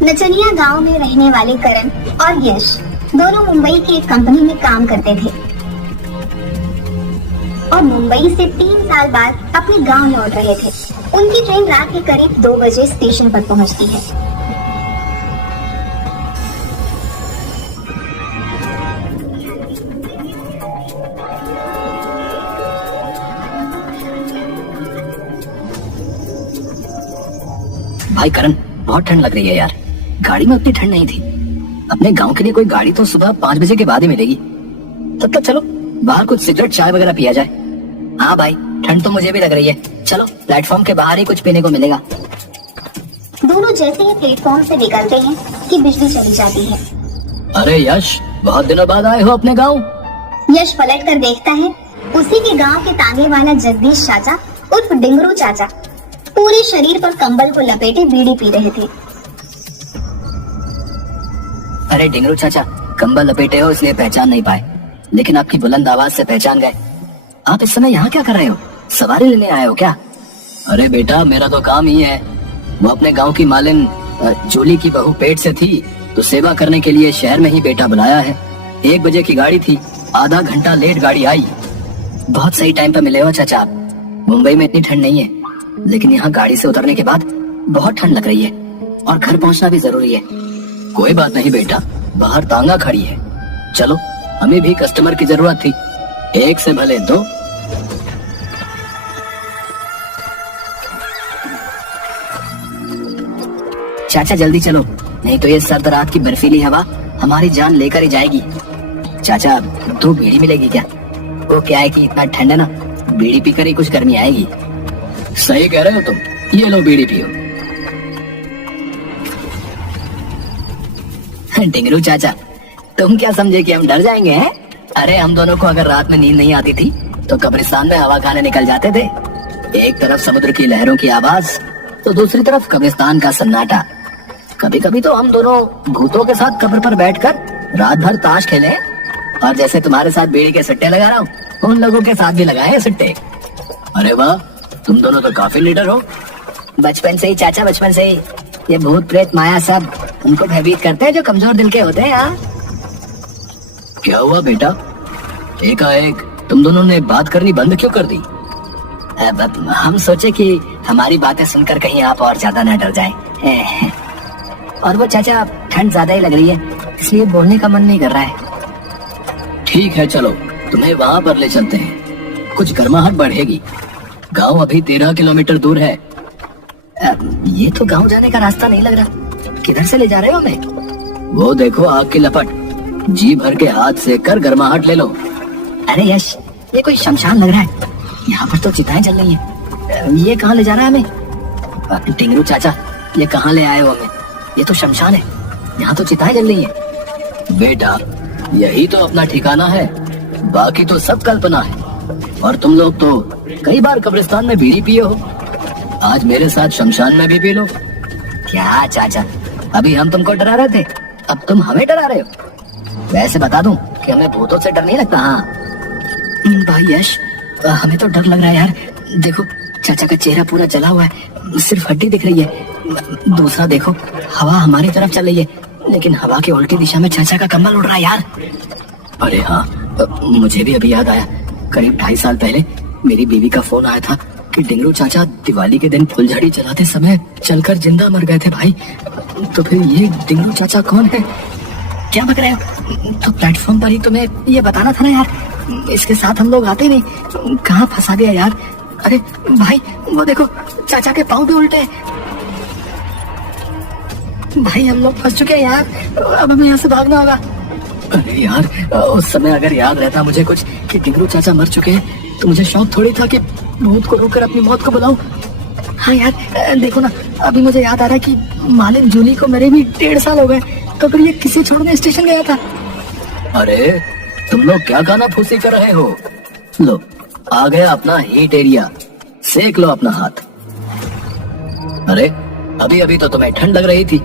नचनिया गांव में रहने वाले करण और यश दोनों मुंबई की एक कंपनी में काम करते थे और मुंबई से 3 साल बाद अपने गांव लौट रहे थे। उनकी ट्रेन रात के करीब 2 बजे स्टेशन पर पहुंचती है। भाई करण, बहुत ठंड लग रही है यार। गाड़ी में उतनी ठंड नहीं थी। अपने गांव के लिए कोई गाड़ी तो सुबह 5 बजे के बाद ही मिलेगी। तब तक चलो बाहर कुछ सिगरेट चाय वगैरह पिया जाए। हाँ भाई, ठंड तो मुझे भी लग रही है। चलो प्लेटफॉर्म के बाहर ही कुछ पीने को मिलेगा। दोनों जैसे ही प्लेटफॉर्म से निकलते हैं कि बिजली चली जाती है। अरे यश, बहुत दिनों बाद आए हो अपने गाँव। यश पलट कर देखता है, उसी के गांव के तांगे वाला जगदीश चाचा उर्फ डिंगरू चाचा पूरे शरीर पर कंबल को लपेटे बीड़ी पी रहे थे। अरे डिंगरू चाचा, कंबल लपेटे हो इसलिए पहचान नहीं पाए, लेकिन आपकी बुलंद आवाज से पहचान गए। आप इस समय यहाँ क्या कर रहे हो? सवारी लेने आए हो क्या? अरे बेटा, मेरा तो काम ही है। वो अपने गांव की मालिन जोली की बहू पेट से थी, तो सेवा करने के लिए शहर में ही बेटा बुलाया है। 1 बजे की गाड़ी थी, आधा घंटा लेट गाड़ी आई। बहुत सही टाइम पर मिले हो चाचा। मुंबई में इतनी ठंड नहीं है, लेकिन यहाँ गाड़ी से उतरने के बाद बहुत ठंड लग रही है और घर पहुँचना भी जरूरी है। कोई बात नहीं बेटा, बाहर तांगा खड़ी है। चलो, हमें भी कस्टमर की जरूरत थी, 1 से भले 2। चाचा जल्दी चलो, नहीं तो ये सर्द रात की बर्फीली हवा हमारी जान लेकर ही जाएगी। चाचा 2 बीड़ी मिलेगी क्या? वो क्या है कि इतना ठंड है ना, बीड़ी पीकर ही कुछ गर्मी आएगी। सही कह रहे हो तुम, ये लो बीड़ी पियो। डिंगरू चाचा, तुम क्या समझे कि हम डर जाएंगे हैं? अरे हम दोनों को अगर रात में नींद नहीं आती थी तो कब्रिस्तान में हवा खाने निकल जाते थे। एक तरफ समुद्र की लहरों की आवाज तो दूसरी तरफ कब्रिस्तान का सन्नाटा। कभी कभी तो हम दोनों भूतों के साथ कब्र पर बैठकर रात भर ताश खेले, और जैसे तुम्हारे साथ बीड़ी के सट्टे लगा रहा हूँ, उन लोगों के साथ भी लगाए सट्टे। अरे वाह, तुम दोनों तो काफी लीडर हो। बचपन से ही चाचा, बचपन से ही। ये भूत प्रेत माया सब उनको भयभीत करते हैं जो कमजोर दिल के होते हैं। यार क्या हुआ बेटा? एकाएक तुम दोनों ने बात करनी बंद क्यों कर दी? हम सोचे कि हमारी बातें सुनकर कहीं आप और ज्यादा न डर जाएं। और वो चाचा, ठंड ज्यादा ही लग रही है, इसलिए बोलने का मन नहीं कर रहा है। ठीक है, चलो तुम्हें वहाँ पर ले चलते हैं, कुछ गर्माहट बढ़ेगी। गांव अभी 13 किलोमीटर दूर है। ये तो गांव जाने का रास्ता नहीं लग रहा। किधर से ले जा रहे हो हमें? वो देखो आग की लपट, जी भर के हाथ सेक कर गर्माहट ले लो। अरे यश, ये कोई शमशान लग रहा है। यहाँ पर तो चिताएं जल रही हैं। ये कहाँ ले जा रहा है हमें? टिंगरू चाचा, ये कहाँ ले आए हो हमें? ये तो शमशान है, यहाँ तो चिताएं जल रही हैं। बेटा, यही तो अपना ठिकाना है, बाकी तो सब कल्पना है। और तुम लोग तो कई बार कब्रिस्तान में बीड़ी पिए हो, आज मेरे साथ शमशान में भी पी लो। क्या चाचा, अभी हम तुमको डरा रहे थे, अब तुम हमें डरा रहे हो? वैसे बता दूं कि हमें भूतों से डर नहीं लगता। हाँ भाई यश, हमें तो डर लग रहा है यार। देखो चाचा का चेहरा पूरा जला हुआ है, सिर्फ हड्डी दिख रही है। दूसरा देखो, हवा हमारी तरफ चल रही है, लेकिन हवा के उल्टी दिशा में चाचा का कंबल उड़ रहा है यार। अरे हाँ, मुझे भी अभी याद आया, करीब 2.5 साल पहले मेरी बीवी का फोन आया था कि डिंगरू चाचा दिवाली के दिन फुलझड़ी चलाते समय चलकर जिंदा मर गए थे भाई। तो फिर ये डिंगरू चाचा कौन है? क्या बक रहे हो? तो प्लेटफॉर्म पर ही तुम्हें ये बताना था ना यार, इसके साथ हम लोग आते नहीं। कहाँ फंसा दिया यार। अरे भाई, वो देखो चाचा के पाँव भी उल्टे हैं। भाई हम लोग फंस चुके हैं यार, अब हमें यहाँ से भागना होगा। अरे यार, उस समय अगर याद रहता मुझे कुछ कि डिंगरू चाचा मर चुके हैं, तो मुझे शौक थोड़ी था कि भूत को रोककर अपनी मौत को बुलाऊं। हाँ यार, देखो ना, अभी मुझे याद आ रहा है कि मालिक जूली को मेरे भी 1.5 साल हो गए, तो फिर ये किसे छोड़ने स्टेशन गया था। अरे तुम लोग क्या गाना फूसी कर रहे हो? लो, आ गया अपना हीट एरिया, सेक लो अपना हाथ। अरे अभी अभी तो तुम्हें ठंड लग रही थी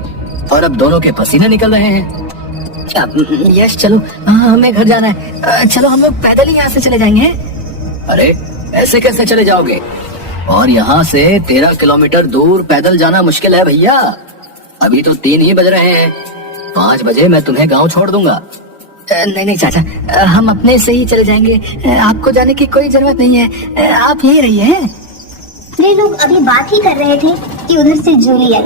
और अब दोनों के पसीने निकल रहे हैं। यश चलो, हमें घर जाना है। चलो हम लोग पैदल ही यहाँ से चले जाएंगे। अरे ऐसे कैसे चले जाओगे? और यहाँ से 13 किलोमीटर दूर पैदल जाना मुश्किल है भैया। अभी तो 3 ही बज रहे हैं। 5 बजे मैं तुम्हें गांव छोड़ दूंगा। नहीं नहीं चाचा, हम अपने से ही चले जाएंगे। आपको जाने की कोई जरूरत नहीं है, आप यही रहिए। वे लोग अभी बात ही कर रहे थे कि उधर से जूली आई,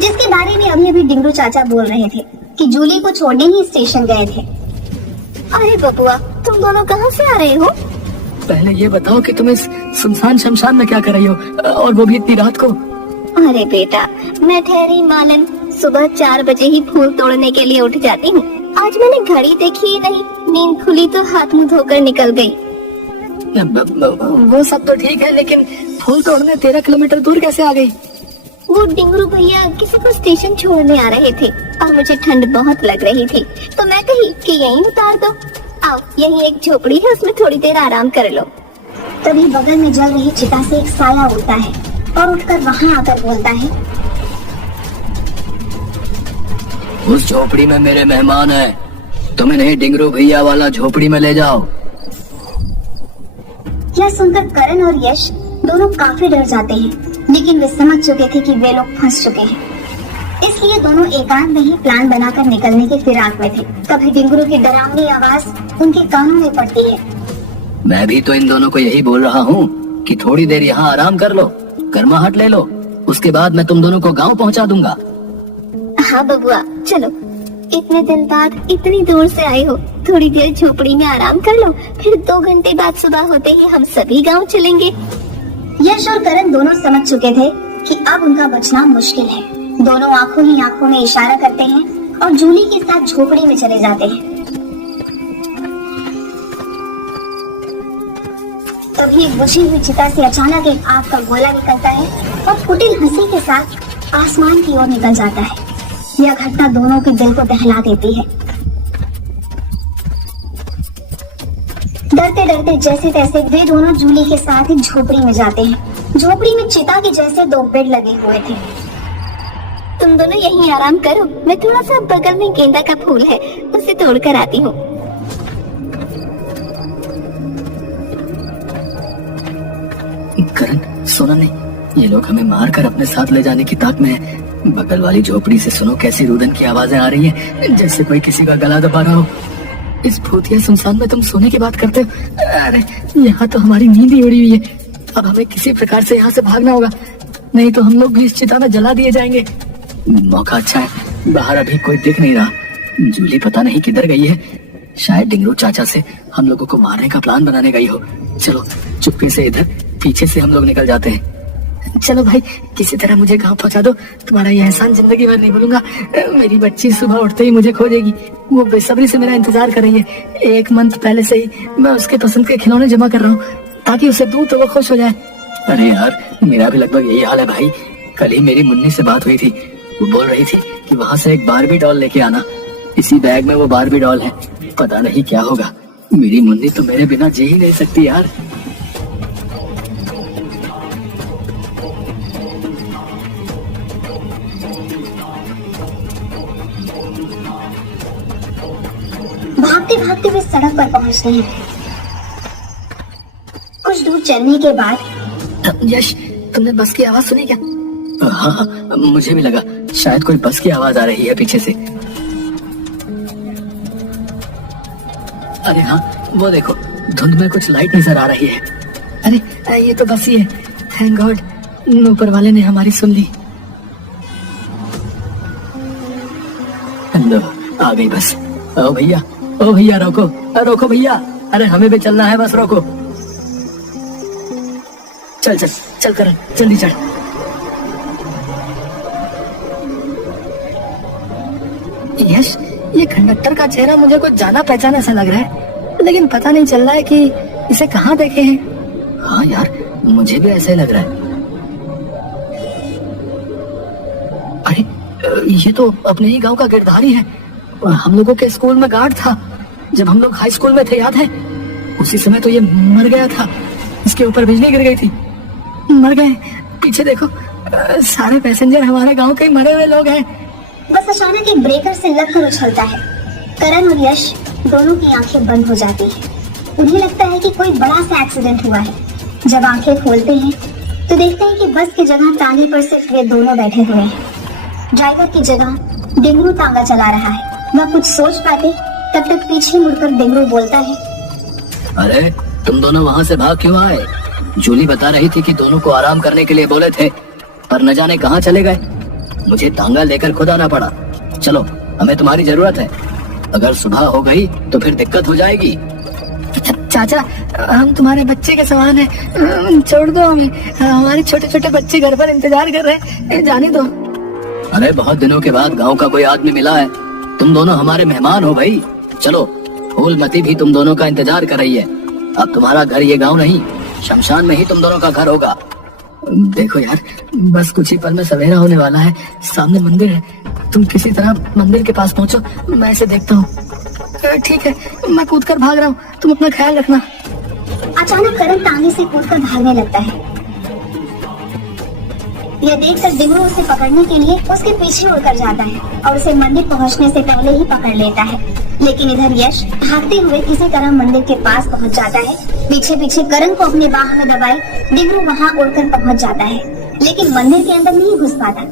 जिसके बारे में अभी अभी डिंगरू चाचा बोल रहे थे कि जूली को छोड़ने ही स्टेशन गए थे। अरे बबुआ, तुम दोनों कहाँ से आ रहे हो? पहले ये बताओ कि तुम इस सुनसान शमशान में क्या कर रही हो, और वो भी इतनी रात को? अरे बेटा, मैं ठहरी मालन सुबह 4 बजे ही फूल तोड़ने के लिए उठ जाती हूँ। आज मैंने घड़ी देखी ही नहीं, नींद खुली तो हाथ मुंह धोकर निकल गई। वो सब तो ठीक है, लेकिन फूल तोड़ने 13 किलोमीटर दूर कैसे आ गई? वो डिंगरू भैया किसी को स्टेशन छोड़ने आ रहे थे और मुझे ठंड बहुत लग रही थी, तो मैं कही कि यहीं उतार दो। आओ, यही एक झोपड़ी है, उसमें थोड़ी देर आराम कर लो। तभी बगल में जल रही चिता से एक साया उड़ता है और उठकर वहाँ आकर बोलता है, उस झोपड़ी में मेरे मेहमान हैं, तुम इन्हें डिंगरू भैया वाला झोपड़ी में ले जाओ। यह सुनकर करण और यश दोनों काफी डर जाते हैं, लेकिन वे समझ चुके थे कि वे लोग फंस चुके हैं, इसलिए दोनों एकांत में ही प्लान बनाकर निकलने के फिराक में थे। तभी डिंगरू की डरावनी आवाज उनके कानों में पड़ती है। मैं भी तो इन दोनों को यही बोल रहा हूँ कि थोड़ी देर यहाँ आराम कर लो, गर्माहट ले लो, उसके बाद मैं तुम दोनों को गाँव पहुँचा दूंगा। हाँ बबुआ, चलो, इतने दिन बाद इतनी दूर से आए हो, थोड़ी देर झोपड़ी में आराम कर लो, फिर 2 घंटे बाद सुबह होते ही हम सभी गांव चलेंगे। यश और करण दोनों समझ चुके थे कि अब उनका बचना मुश्किल है। दोनों आंखों ही आंखों में इशारा करते हैं और जूली के साथ झोपड़ी में चले जाते हैं। तभी बुझी हुई चिता से अचानक एक आग का गोला निकलता है और कुटिल हंसी के साथ आसमान की ओर निकल जाता है। यह घटना दोनों के दिल को दहला देती है। डरते डरते जैसे तैसे वे दोनों जूली के साथ एक झोपड़ी में जाते हैं। झोपड़ी में चिता के जैसे 2 बेड लगे हुए थे। तुम दोनों यहीं आराम करो, मैं थोड़ा सा बगल में गेंदा का फूल है, उसे तोड़कर आती हूँ। करण, सुना नहीं, ये लोग हमें मारकर अपने साथ ले जाने की ताक में है। बगल वाली झोपड़ी से सुनो कैसी रुदन की आवाजें आ रही हैं, जैसे कोई किसी का गला दबा रहा हो। इस भूतिया सुनसान में तुम सोने की बात करते हो? अरे यहाँ तो हमारी नींद ही उड़ी हुई है। अब हमें किसी प्रकार से यहाँ से भागना होगा, नहीं तो हम लोग भी इस चिता में जला दिए जाएंगे। मौका अच्छा है, बाहर अभी कोई दिख नहीं रहा। जूली पता नहीं किधर गई है, शायद डिंगरू चाचा से हम लोगों को मारने का प्लान बनाने गई हो। चलो चुपके से इधर पीछे से हम लोग निकल जाते हैं। चलो भाई, किसी तरह मुझे गांव पहुंचा दो, तुम्हारा ये एहसान जिंदगी भर नहीं भूलूंगा। मेरी बच्ची सुबह उठते ही मुझे खोजेगी, वो बेसब्री से मेरा इंतजार कर रही है। 1 मंथ पहले से ही मैं उसके पसंद के खिलौने जमा कर रहा हूँ, ताकि उसे दूं तो वो खुश हो जाए। अरे यार, मेरा भी लगभग यही हाल है भाई। कल ही मेरी मुन्नी से बात हुई थी, वो बोल रही थी कि वहाँ से एक बारबी डॉल लेके आना। इसी बैग में वो बारबी डॉल है, पता नहीं क्या होगा। मेरी मुन्नी तो मेरे बिना जी ही नहीं सकती यार। भागते भागते वे सड़क पर पहुंचते हैं। कुछ दूर चलने के बाद यश, तुमने बस की आवाज सुनी क्या? हाँ, मुझे भी लगा शायद कोई बस की आवाज आ रही है पीछे से। अरे हाँ, वो देखो, धुंध में कुछ लाइट नजर आ रही है। अरे ये तो बस ही है। थैंक गॉड, ऊपर वाले ने हमारी सुन ली। लो, आ गई बस। ओ भैया, ओ भैया, रोको रोको भैया, अरे हमें भी चलना है, बस रोको। चल चल चल करण, जल्दी चढ़। यश, ये कंडक्टर का चेहरा मुझे कुछ जाना पहचाना सा लग रहा है, लेकिन पता नहीं चल रहा है कि इसे कहाँ देखे हैं। हाँ यार, मुझे भी ऐसा ही लग रहा है। अरे ये तो अपने ही गांव का गिरधारी है। हम लोगों के स्कूल में गार्ड था जब हम लोग हाई स्कूल में थे, याद है? उसी समय तो ये मर गया था, इसके ऊपर बिजली गिर गई थी, मर गए। पीछे देखो, सारे पैसेंजर हमारे गांव के मरे हुए लोग हैं। बस अचानक एक ब्रेकर से लगकर उछलता है। करण और यश दोनों की आंखें बंद हो जाती हैं। उन्हें लगता है कि कोई बड़ा सा एक्सीडेंट हुआ है। जब आंखें खोलते हैं तो देखते हैं कि बस की जगह तांगे पर सिर्फ वे दोनों बैठे हुए हैं। ड्राइवर की जगह डेंगरू तांगा चला रहा है। वह कुछ सोच पाते तब तक पीछे मुड़कर डेंगरू बोलता है, अरे तुम दोनों वहाँ से भाग क्यों आए? जूली बता रही थी कि दोनों को आराम करने के लिए बोले थे, पर न जाने कहाँ चले गए। मुझे तांगा लेकर खुद आना पड़ा। चलो, हमें तुम्हारी जरूरत है। अगर सुबह हो गई तो फिर दिक्कत हो जाएगी। चाचा, हम तुम्हारे बच्चे के समान हैं, छोड़ दो हमें। हमारे छोटे छोटे बच्चे घर पर इंतजार कर रहे हैं, जाने दो। अरे बहुत दिनों के बाद गांव का कोई आदमी मिला है, तुम दोनों हमारे मेहमान हो भाई। चलो, फूलमती भी तुम दोनों का इंतजार कर रही है। अब तुम्हारा घर ये गांव नहीं, शमशान में ही तुम दोनों का घर होगा। देखो यार, बस कुछ ही पल में सवेरा होने वाला है, सामने मंदिर है। तुम किसी तरह मंदिर के पास पहुंचो, मैं इसे देखता हूँ। ठीक है, मैं कूदकर भाग रहा हूँ, तुम अपना ख्याल रखना। अचानक करण तांगे से कूदकर भागने लगता है। यह देखकर डेंगरू उसे पकड़ने के लिए उसके पीछे उड़कर जाता है और उसे मंदिर पहुंचने से पहले ही पकड़ लेता है। लेकिन इधर यश भागते हुए किसी तरह मंदिर के पास पहुंच जाता है। पीछे पीछे करण को अपने बाह में दबाए डेंगरू वहां उड़कर पहुंच जाता है, लेकिन मंदिर के अंदर नहीं घुस पाता।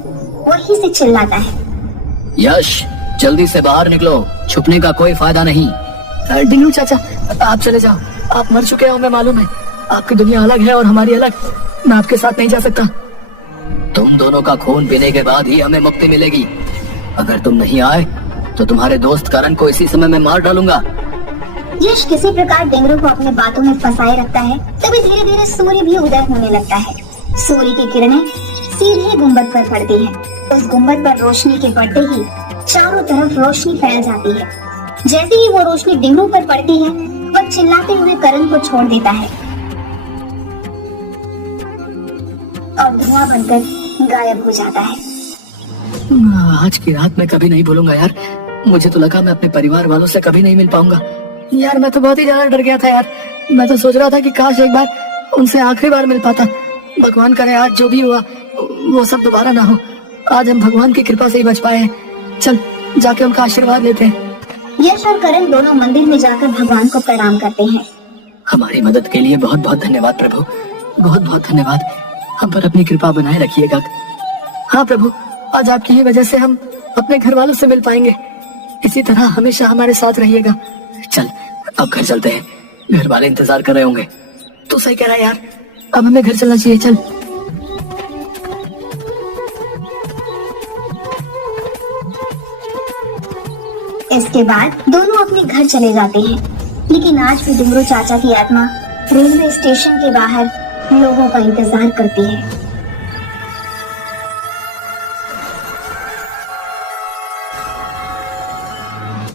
वहीं से चिल्लाता है, यश जल्दी से बाहर निकलो, छुपने का कोई फायदा नहीं। डेंगरू चाचा, आप चले जाओ, आप मर चुके हो, हमें मालूम है। आपकी दुनिया अलग है और हमारी अलग। मैं आपके साथ नहीं जा सकता। तुम दोनों का खून पीने के बाद ही हमें मुक्ति मिलेगी। अगर तुम नहीं आए तो तुम्हारे दोस्त करण को इसी समय मैं मार डालूंगा। यश किसी प्रकार डेंगरू को अपने बातों में फंसाए रखता है। तभी धीरे धीरे सूर्य भी उदय होने लगता है। सूर्य की किरणें सीधे गुंबद पर पड़ती है। उस गुंबद पर रोशनी के पड़ते ही चारों तरफ रोशनी फैल जाती है। जैसे ही वो रोशनी डेंगरू पर पड़ती है, वह चिल्लाते हुए करण को छोड़ देता है और धुआं बनकर गायब हो जाता है। आज की रात मैं कभी नहीं भूलूंगा यार। मुझे तो लगा मैं अपने परिवार वालों से कभी नहीं मिल पाऊंगा। यार मैं तो बहुत ही ज्यादा डर गया था यार। मैं तो सोच रहा था कि काश एक बार उनसे आखिरी बार मिल पाता। भगवान करे आज जो भी हुआ वो सब दोबारा ना हो। आज हम भगवान की कृपा से ही बच पाए हैं। चल जाके उनका आशीर्वाद लेते हैं। यश और करण दोनों मंदिर में जाकर भगवान को प्रणाम करते हैं। हमारी मदद के लिए बहुत बहुत धन्यवाद प्रभु, बहुत बहुत धन्यवाद। हम पर अपनी कृपा बनाए रखिएगा। हाँ प्रभु, आज आपकी ही वजह से हम अपने घर वालों से मिल पाएंगे। इसी तरह हमेशा हमारे साथ रहिएगा। चल अब घर चलते हैं, घर वाले इंतजार कर रहे होंगे। तू सही कह रहा है यार, अब हमें घर चलना चाहिए। चल। इसके बाद दोनों अपने घर चले जाते हैं। लेकिन आज भी डेंगरू चाचा की आत्मा रेलवे स्टेशन के बाहर लोगों का इंतजार करती है।